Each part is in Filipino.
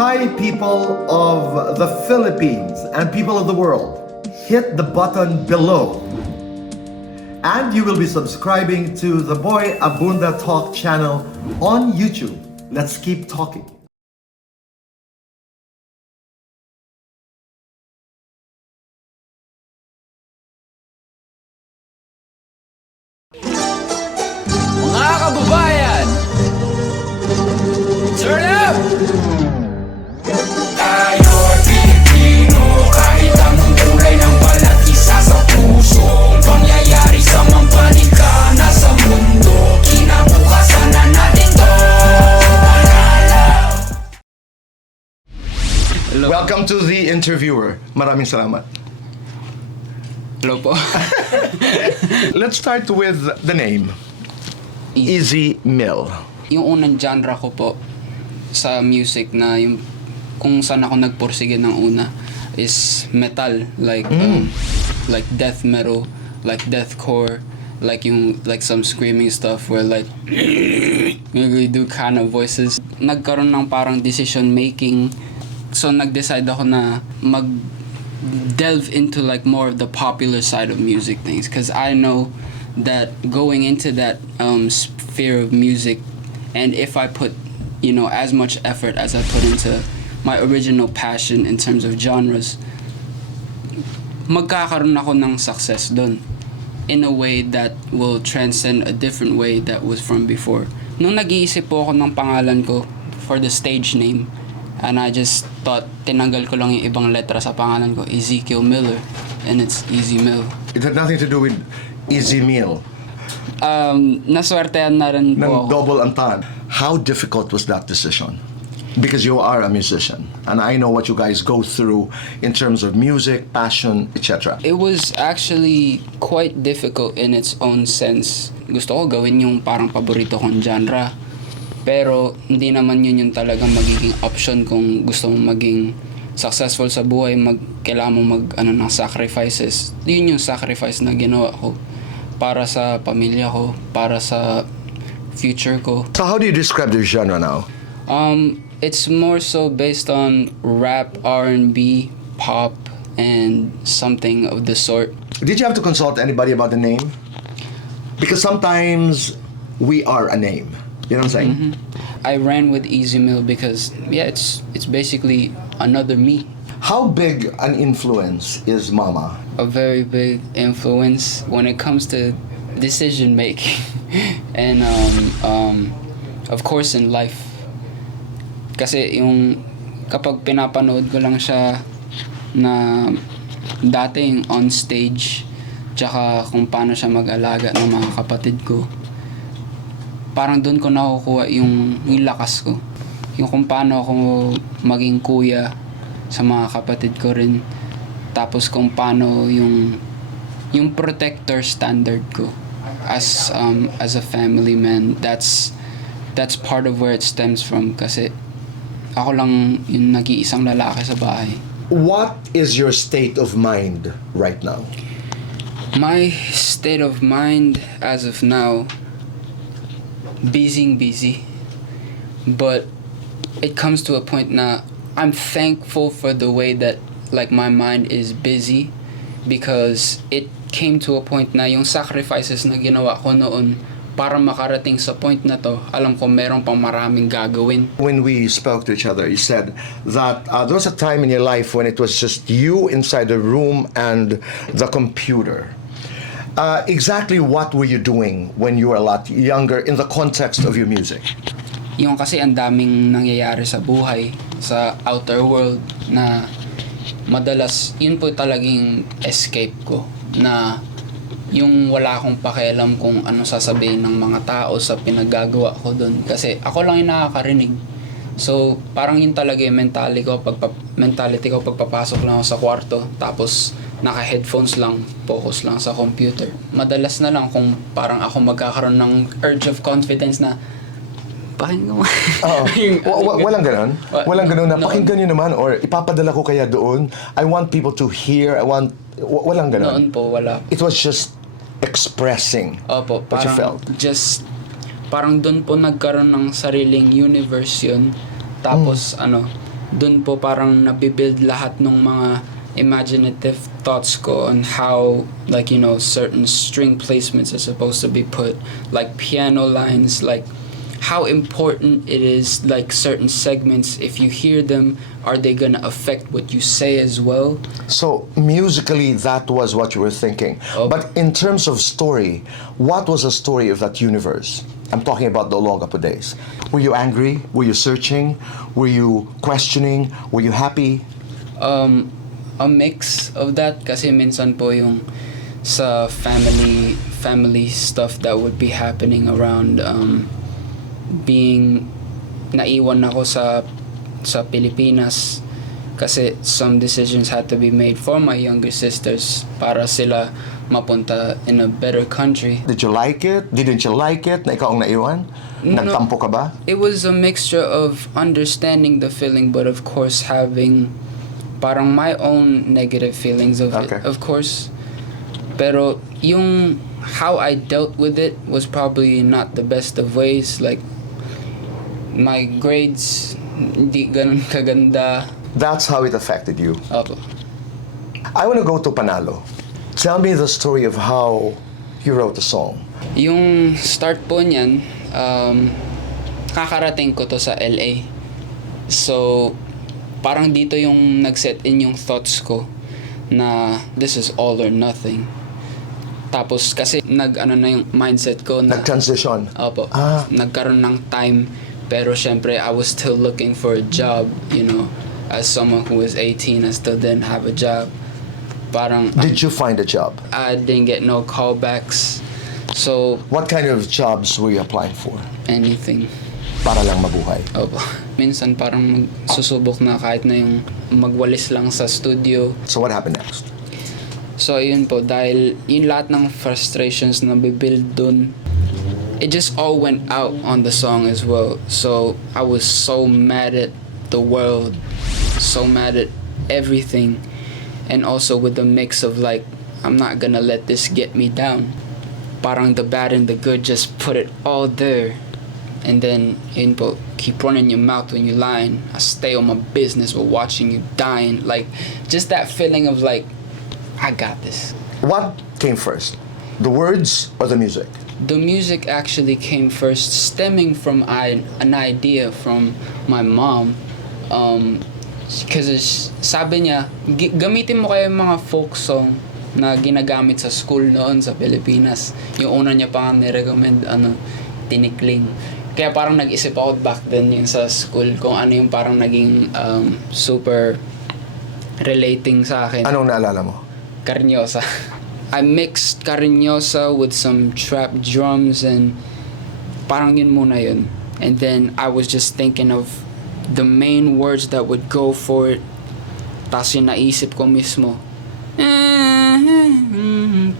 Hi, people of the Philippines and people of the world. Hit the button below. And you will be subscribing to the Boy Abunda Talk channel on YouTube. Let's keep talking. Mga kababayan, turn up! Tayo'y Filipino, kahit anong kulay ng balat, isa sa puso. Pangyayari sa mampanika na sa mundo, kinabukasan na natin to. Hello. Welcome to the interviewer. Maraming salamat. Hello po. Let's start with the name. Easy Mill. Yung unang genre ko po sa music na yung kung saan ako nagpursige ng una is metal, like death metal, like deathcore, like some screaming stuff where like we do kind of voices. Nagkaroon ng parang decision making, so nag-decide ako na delve into like more of the popular side of music things, because I know that going into that sphere of music, and if I put as much effort as I put into my original passion in terms of genres, magkakaroon ako ng success dun in a way that will transcend a different way that was from before. Nung nag-iisip po ako ng pangalan ko for the stage name, and I just thought, tinanggal ko lang yung ibang letra sa pangalan ko, Ezekiel Miller, and it's Easy Mill. It had nothing to do with Easy Meal. Naswertehan na rin po Ng ako. double antan. How difficult was that decision? Because you are a musician, and I know what you guys go through in terms of music, passion, etc. It was actually quite difficult in its own sense. Gusto ko gawin yung parang paborito kong genre, pero hindi naman yun yung talagang magiging option kung gusto mong maging successful sa buhay. Kailangan mo ng sacrifices. Yun yung sacrifice na ginawa ko para sa pamilya ko, para sa future ko. So how do you describe the genre now? It's more so based on rap, R&B, pop, and something of the sort. Did you have to consult anybody about the name? Because sometimes we are a name. You know what I'm saying? Mm-hmm. I ran with Easy Mill because it's basically another me. How big an influence is Mama? A very big influence when it comes to decision making and of course in life. Kasi yung kapag pinapanood ko lang siya na dating on stage, tsaka kung paano siya mag-alaga ng mga kapatid ko, parang doon ko nakukuha yung lakas ko. Yung kung paano ako maging kuya sa mga kapatid ko rin. Tapos kung paano yung protector standard ko as a family man. That's part of where it stems from, kasi ako lang yung nag-iisang lalaki sa bahay. What is your state of mind right now? My state of mind as of now, busy, but it comes to a point na I'm thankful for the way that like my mind is busy, because it came to a point na yung sacrifices na ginawa ko noon para makarating sa point na to, alam ko meron pang maraming gagawin. When we spoke to each other, you said that there was a time in your life when it was just you inside the room and the computer. Exactly what were you doing when you were a lot younger in the context of your music? Yung kasi ang daming nangyayari sa buhay, sa outer world, na madalas yun po talagang escape ko, na yung wala akong pakialam kung ano sasabihin ng mga tao sa pinaggagawa ko doon, kasi ako lang yung nakakarinig. So parang yun talaga yung mentality ko pagpapasok lang ako sa kwarto, tapos naka-headphones lang, focus lang sa computer. Madalas na lang kung parang ako magkakaroon ng urge of confidence na pakinggan mo. Walang ganun? Walang ganun na pakinggan nyo naman or ipapadala ko kaya doon. I want people to hear. Walang ganun? Noon po, wala. It was just expressing Opo, what you felt. Just, parang doon po nagkaroon ng sariling universe yun. Tapos dun po parang nabibuild lahat ng mga imaginative thoughts ko on how, like, you know, certain string placements are supposed to be put, like piano lines, like how important it is, like certain segments, if you hear them, are they gonna affect what you say as well? So musically, that was what you were thinking. Oh. But in terms of story, what was the story of that universe? I'm talking about the Olongapo days. Were you angry? Were you searching? Were you questioning? Were you happy? A mix of that, kasi minsan po yung sa family stuff that would be happening around, being naiwan ako sa Pilipinas kasi some decisions had to be made for my younger sisters para sila mapunta in a better country. Did you like it? Didn't you like it? Na ikaw ang naiwan? No. Nagtampo ka ba? It was a mixture of understanding the feeling, but of course having parang my own negative feelings of Okay. it, of course. Pero yung how I dealt with it was probably not the best of ways. Like, my grades hindi ganun kaganda. That's how it affected you. Opo. I want to go to Panalo. Tell me the story of how you wrote the song. Yung start po niyan, kakarating ko to sa LA. So, parang dito yung nag-set in yung thoughts ko na this is all or nothing. Tapos kasi nag-ano na yung mindset ko na Nag-transition. opo, Ah. nagkaroon ng time, pero syempre I was still looking for a job, you know, as someone who was 18 and still didn't have a job. Parang Did you find a job? I didn't get no callbacks. So, What kind of jobs were you applying for? anything. Para lang mabuhay. Opo. Minsan parang susubok na kahit na yung magwalis lang sa studio. So what happened next? So, yun po, dahil yung lahat ng frustrations na bibuild dun, it just all went out on the song as well. So, I was so mad at the world, so mad at everything, and also with the mix of like, I'm not gonna let this get me down. Parang the bad and the good, just put it all there. And then, yun po, keep running your mouth when you're lying. I stay on my business while watching you dying. Like, just that feeling of like, I got this. What came first? The words or the music? The music actually came first, stemming from an idea from my mom. Because sabi niya, gamitin mo kayo yung mga folk song na ginagamit sa school noon sa Pilipinas. Yung una niya pa ni-recommend, tinikling. Kaya parang nag-isip ako back then yung sa school kung ano yung parang naging super relating sa akin. Anong naalala mo? Cariñosa. I mixed Cariñosa with some trap drums and parang yun muna yun. And then I was just thinking of the main words that would go for it. Tapos yung naisip ko mismo.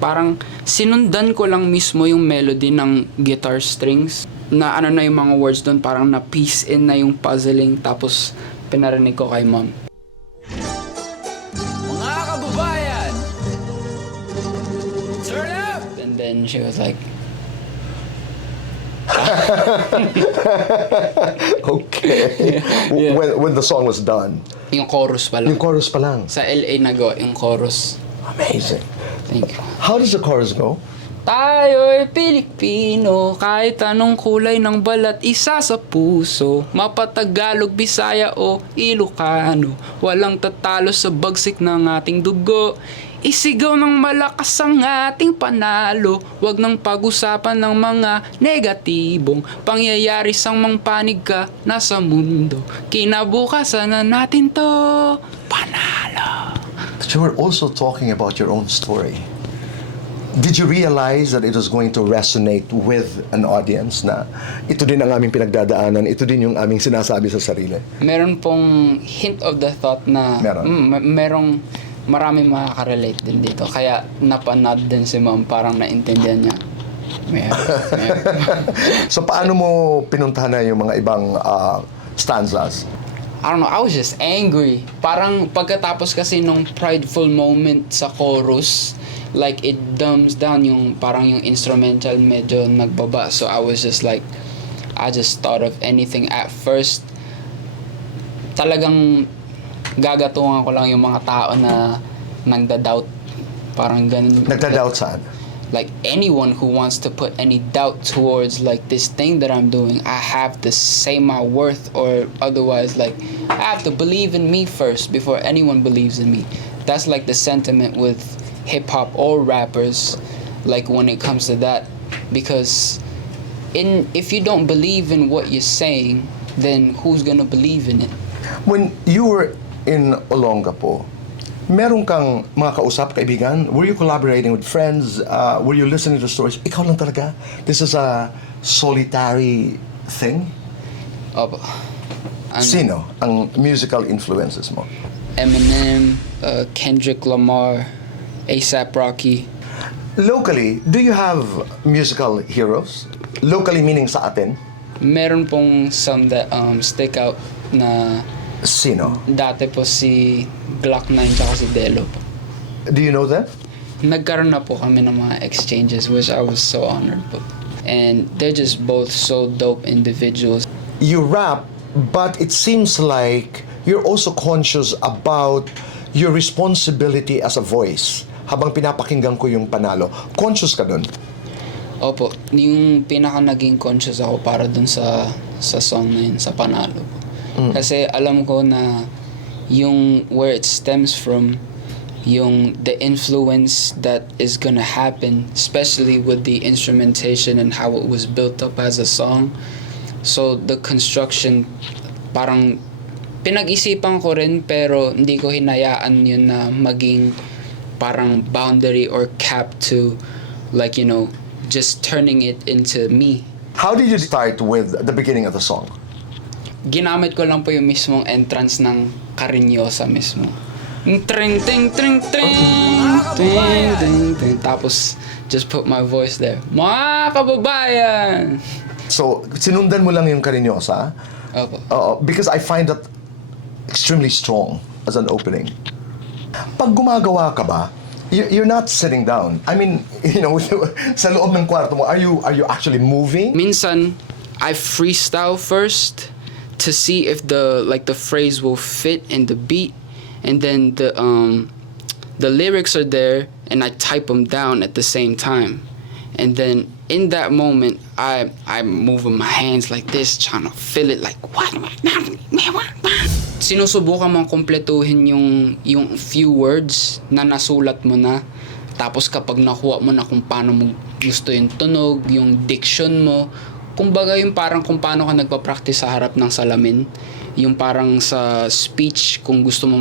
Parang sinundan ko lang mismo yung melody ng guitar strings. Na ano na yung mga words doon, parang na-piece in na yung puzzling. Tapos pinarinig ko kay mom. Mga kababayan! Turn up! And then she was like, Okay. Yeah. When the song was done. yung chorus pa lang. Yung chorus pa lang. Sa LA nagawa yung chorus. Amazing. Thank you. How does the chorus go? Tayo'y Pilipino, kahit anong kulay ng balat, isa sa puso. Mapatagalog, Bisaya o Ilocano, walang tatalo sa bagsik ng ating dugo. Isigaw ng malakas ang ating panalo, wag nang pag-usapan ng mga negatibong pangyayari sang mangpanig ka na sa mundo. Kinabukasan na natin to, panalo. But you were also talking about your own story. Did you realize that it was going to resonate with an audience na ito din ang aming pinagdadaanan, ito din yung aming sinasabi sa sarili? Meron pong hint of the thought na merong maraming makaka-relate din dito. Kaya napanad din si mom, parang naintindihan niya. So paano mo pinuntahan na yung mga ibang stanzas? I don't know, I was just angry. Parang pagkatapos kasi nung prideful moment sa chorus, like it dumbs down yung parang yung instrumental medyo nagbaba. So I was just like, I just thought of anything at first. talagang gagatungan ko lang yung mga tao na nagda-doubt. Parang ganun. Nagda-doubt saan? Like anyone who wants to put any doubt towards like this thing that I'm doing, I have to say my worth, or otherwise like I have to believe in me first before anyone believes in me. That's like the sentiment with hip hop or rappers, like when it comes to that, because if you don't believe in what you're saying, then who's gonna believe in it? When you were in Olongapo, meron kang mga kausap, kaibigan? Were you collaborating with friends? Were you listening to stories? Ikaw lang talaga? This is a solitary thing? Opo. Sino ang musical influences mo? Eminem, Kendrick Lamar, A$AP Rocky. Locally, do you have musical heroes? Locally meaning sa atin? Meron pong some that stick out na Sino? dati po si Glock 9 tsaka si Delo po. Do you know them? Nagkaroon na po kami ng mga exchanges, which I was so honored po. And they're just both so dope individuals. You rap, but it seems like you're also conscious about your responsibility as a voice. Habang pinapakinggan ko yung Panalo, conscious ka dun? Opo, yung pinaka naging conscious ako para dun sa song na yun, sa Panalo po. Kasi alam ko na yung where it stems from, yung the influence that is gonna happen, especially with the instrumentation and how it was built up as a song. So the construction, parang pinag-isipan ko rin, pero hindi ko hinayaan yun na maging parang boundary or cap to, like, you know, just turning it into me. How did you start with the beginning of the song? Ginamit ko lang po yung mismong entrance ng Karinyosa mismo. Tring ting ting ting ting ting ting. Tapos just put my voice there. Mga kababayan. So, sinundan mo lang yung Karinyosa? Opo. Because I find that extremely strong as an opening. Pag gumagawa ka ba, you're not sitting down. I mean, you know, sa loob ng kwarto mo, are you actually moving? Minsan, I freestyle first to see if the phrase will fit in the beat, and then the lyrics are there, and I type them down at the same time, and then in that moment I'm moving my hands like this, trying to feel it, like what. Sinusubukan mong kumpletuhin yung few words na nasulat mo na, tapos kapag nakuha mo na kung paano mo gusto yung tunog, yung diction mo. Kumbaga yung parang kung paano ka nagpa-practice sa harap ng salamin, yung parang sa speech kung gusto mo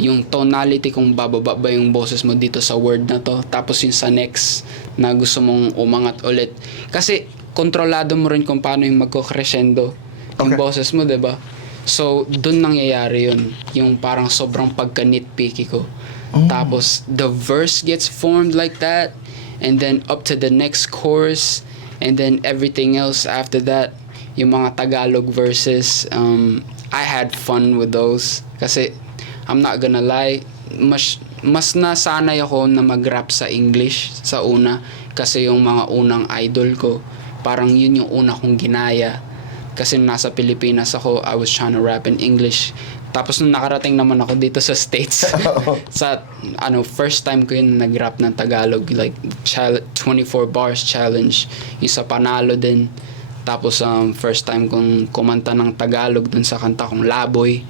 yung tonality kung bababa ba yung boses mo dito sa word na to, tapos yung sa next na gusto mong umangat ulit. Kasi kontrolado mo rin kung paano yung magko-crescendo yung boses mo, 'di ba? So doon nangyayari yun, yung parang sobrang pagka-nitpicky ko. Tapos the verse gets formed like that, and then up to the next chorus. And then everything else after that, yung mga Tagalog verses, I had fun with those. Kasi, I'm not gonna lie, mas nasanay ako na mag-rap sa English sa una. Kasi yung mga unang idol ko, parang yun yung una kong ginaya. Kasi nasa Pilipinas ako, I was trying to rap in English. Tapos nung nakarating naman ako dito sa States, sa first time ko yun nag-rap ng Tagalog, like 24 bars challenge, yung sa Panalo din. Tapos first time kong kumanta ng Tagalog dun sa kanta kong Laboy,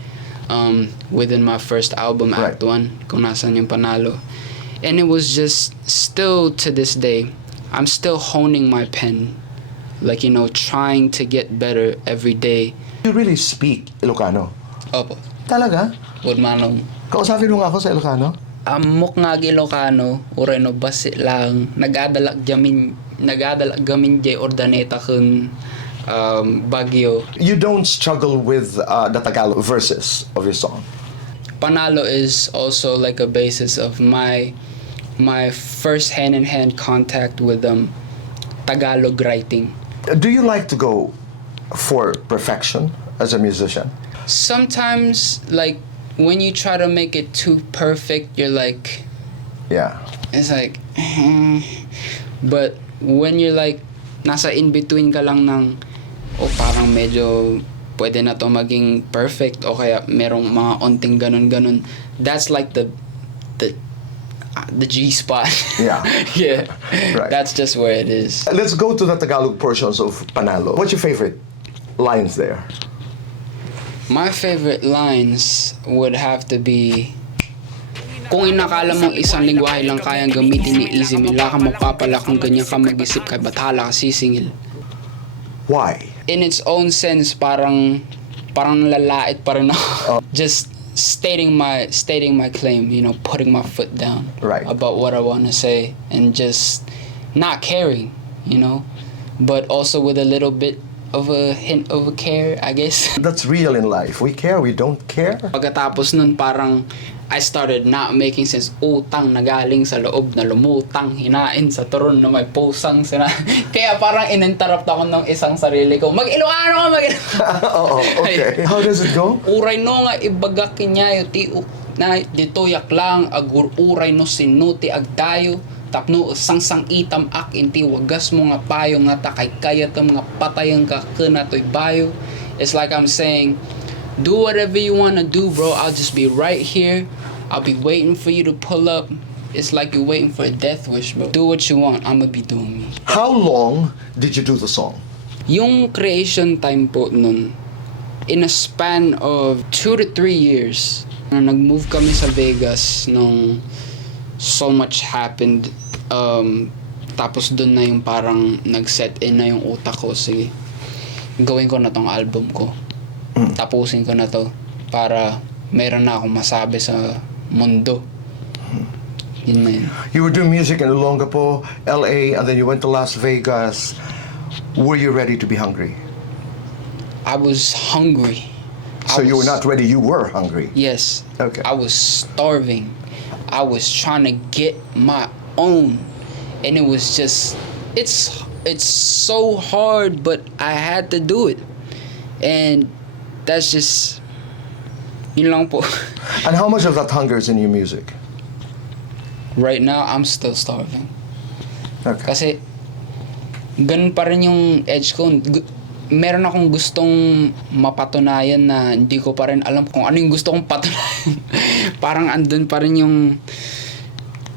within my first album, Act 1, kung nasan yung Panalo. And it was just, still to this day, I'm still honing my pen, like, you know, trying to get better every day. You really speak Ilocano? Opo. Talaga? Good manong. Kausapin mo nga ako sa Ilocano? Amok nga Ilocano, ureno basi lang, nagadalag gamin jay ordaneta kun Baguio. You don't struggle with the Tagalog verses of your song? Panalo is also like a basis of my first hand-in-hand contact with Tagalog writing. Do you like to go for perfection as a musician? Sometimes, like, when you try to make it too perfect, you're like, Yeah. it's like, but when you're like, nasa in-between ka lang ng, parang medyo pwede na to maging perfect o kaya merong mga onting ganun. That's like the G spot. Yeah. Yeah. Right. That's just where it is. Let's go to the Tagalog portions of Panalo. What's your favorite lines there? My favorite lines would have to be, kung inakala mong isang lingwahe lang kayang gamitin ni Easy, mila ka mapapala kung ganyan ka mag-isip kay bathala ka sisingil. Why? In its own sense, parang nalalait pa rin ako. Just stating my claim, you know, putting my foot down about what I want to say and just not caring, you know, but also with a little bit of a hint of a care, I guess. That's real in life. We care, we don't care. Pagkatapos nun, parang I started not making sense. Utang na galing sa loob na lumutang, hinain sa turon na may pusang sina. Kaya parang in-interrupt ako ng isang sarili ko. Mag-Ilocano ka, mag-Ilocano. Oo, okay. How does it go? Uray no nga ibagakin niya yung ti na dito yak lang agur uray no sinuti agdayo tapno sang itam ak inti wagas mo nga payo nga takay kaya to mga patayang ka kana toy bayo. It's like I'm saying, do whatever you want to do, bro. I'll just be right here. I'll be waiting for you to pull up. It's like you're waiting for a death wish, bro. Do what you want. I'm gonna be doing me. How long did you do the song? Yung creation time po nun, in a span of 2 to 3 years, nag-move kami sa Vegas nung so much happened. Tapos dun na yung parang nag-set in na yung utak ko. Sige, gawin ko na tong album ko. Tapusin ko na to para meron na akong masabi sa mundo. Yun na yun. You were doing music in Olongapo, LA, and then you went to Las Vegas. Were you ready to be hungry? I was hungry. So you were not ready, you were hungry? Yes. Okay. I was starving. I was trying to get my own. And it was just, it's so hard, but I had to do it. And that's just, yun lang po. And how much of that hunger is in your music? Right now, I'm still starving. Okay. Kasi, ganun pa rin yung edge ko. Meron akong gustong mapatunayan na hindi ko pa rin alam kung ano yung gusto kong patunayan. Parang andun pa rin yung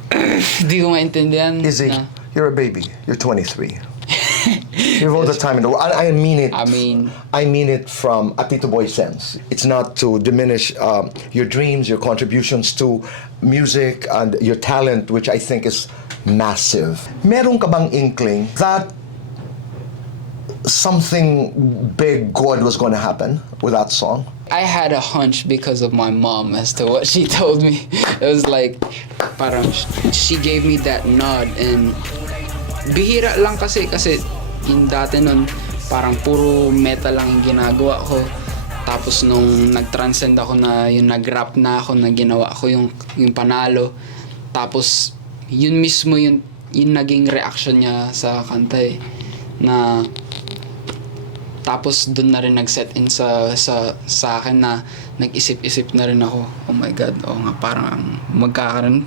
hindi ko maintindihan. Izzy, you're a baby. You're 23. You have all the time in the world. I mean it. I mean it from a Tito Boy sense. It's not to diminish your dreams, your contributions to music, and your talent, which I think is massive. Meron ka bang inkling that something big, good was going to happen with that song? I had a hunch because of my mom as to what she told me. It was like, parang she gave me that nod, and bihira lang kasi yung dati nun parang puro metal lang yung ginagawa ko. Tapos nung nag-transcend ako na yung nag-rap na ako, na ginawa ko yung Panalo. Tapos yun mismo yung naging reaction niya sa kanta eh. Na tapos doon na rin nag-set in sa akin na nag-isip-isip na rin ako. Oh my God, nga parang magkakaroon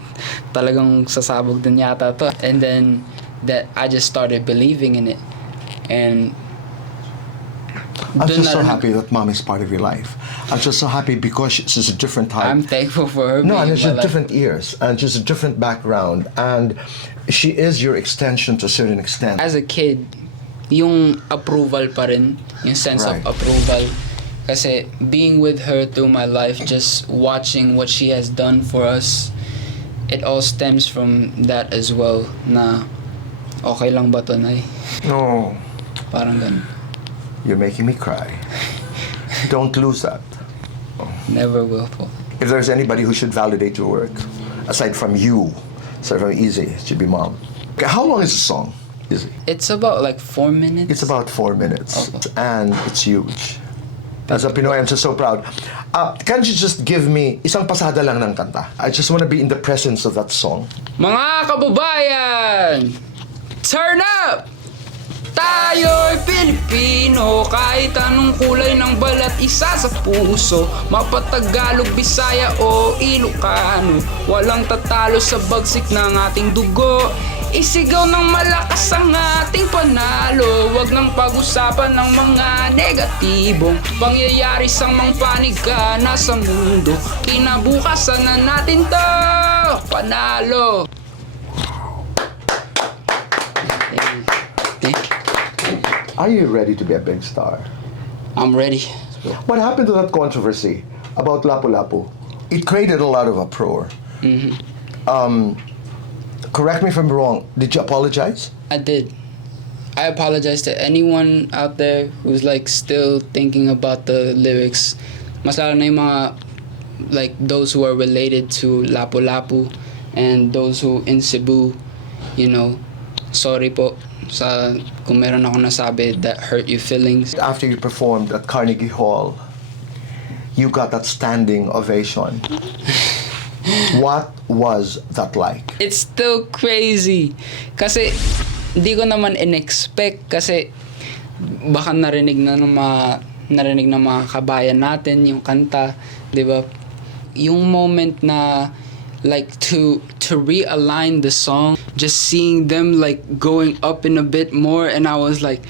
talagang sasabog din yata to. And then that I just started believing in it. And I'm just so happy that mom is part of your life. I'm just so happy because she's a different type. I'm thankful for her. No, and she's different ears, and she's a different background, and she is your extension to a certain extent. As a kid, yung approval pa rin, yung sense of approval. Kasi being with her through my life, just watching what she has done for us, it all stems from that as well, na okay lang ba to, Nay? No. Parang ganun. You're making me cry. Don't lose that. Never will po. If there's anybody who should validate your work, aside from you, aside from Izzy, it should be mom. Okay, how long is the song, Izzy? It's about like 4 minutes. It's about 4 minutes, Okay. and it's huge. As a Pinoy, I'm just so proud. Can't you just give me isang pasada lang ng kanta? I just want to be in the presence of that song. Mga kababayan! Turn up! Tayo'y Filipino, kahit anong kulay ng balat, isa sa puso. Mapatagalog, Bisaya o Ilocano, walang tatalo sa bagsik ng ating dugo. Isigaw ng malakas ang ating panalo. Huwag nang pag-usapan ng mga negatibong pangyayari sa mga panig ka na sa mundo. Kinabukasan na natin to, panalo. Are you ready to be a big star? I'm ready. What happened to that controversy about Lapu-Lapu? It created a lot of uproar. Correct me if I'm wrong. Did you apologize? I did. I apologize to anyone out there who's like still thinking about the lyrics. Mas lalo na yung mga like those who are related to Lapu-Lapu and those who in Cebu, you know, sorry po sa kung meron ako nasabi that hurt your feelings. After you performed at Carnegie Hall, you got that standing ovation. What was that like? It's still crazy. Kasi hindi ko naman in-expect kasi baka narinig ng mga kabayan natin yung kanta, 'di ba? Yung moment na like to realign the song, just seeing them like going up in a bit more, and I was like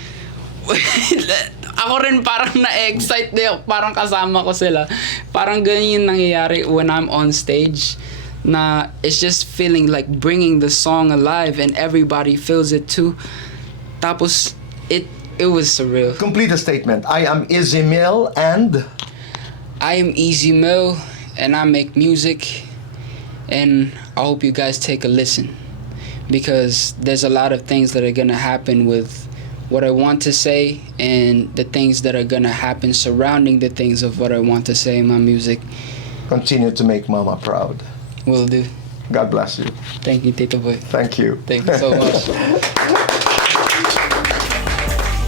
ako rin parang na-excite din, parang kasama ko sila. Parang ganyan yung nangyayari when I'm on stage, na it's just feeling like bringing the song alive and everybody feels it too. Tapos it was surreal. Complete a statement. I am Izzy Mill and... I am Easy Mill and I make music, and I hope you guys take a listen, because there's a lot of things that are gonna happen with what I want to say and the things that are gonna happen surrounding the things of what I want to say in my music. Continue to make Mama proud. Will do. God bless you. Thank you, Tito Boy. Thank you. Thank you so much.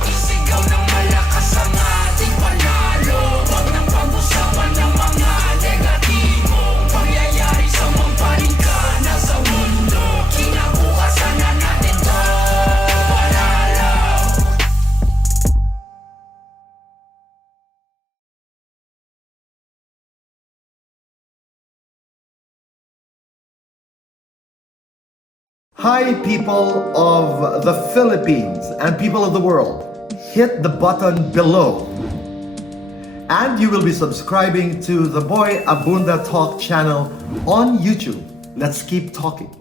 Isigaw ng malakas ang ating panalo. Huwag nang pag-usapan ng mga negatibong pangyayari sa mga panig ka na sa mundo. Kinabukasan na natin to, panalo. Hi, people of the Philippines and people of the world. Hit the button below. And you will be subscribing to the Boy Abunda Talk channel on YouTube. Let's keep talking.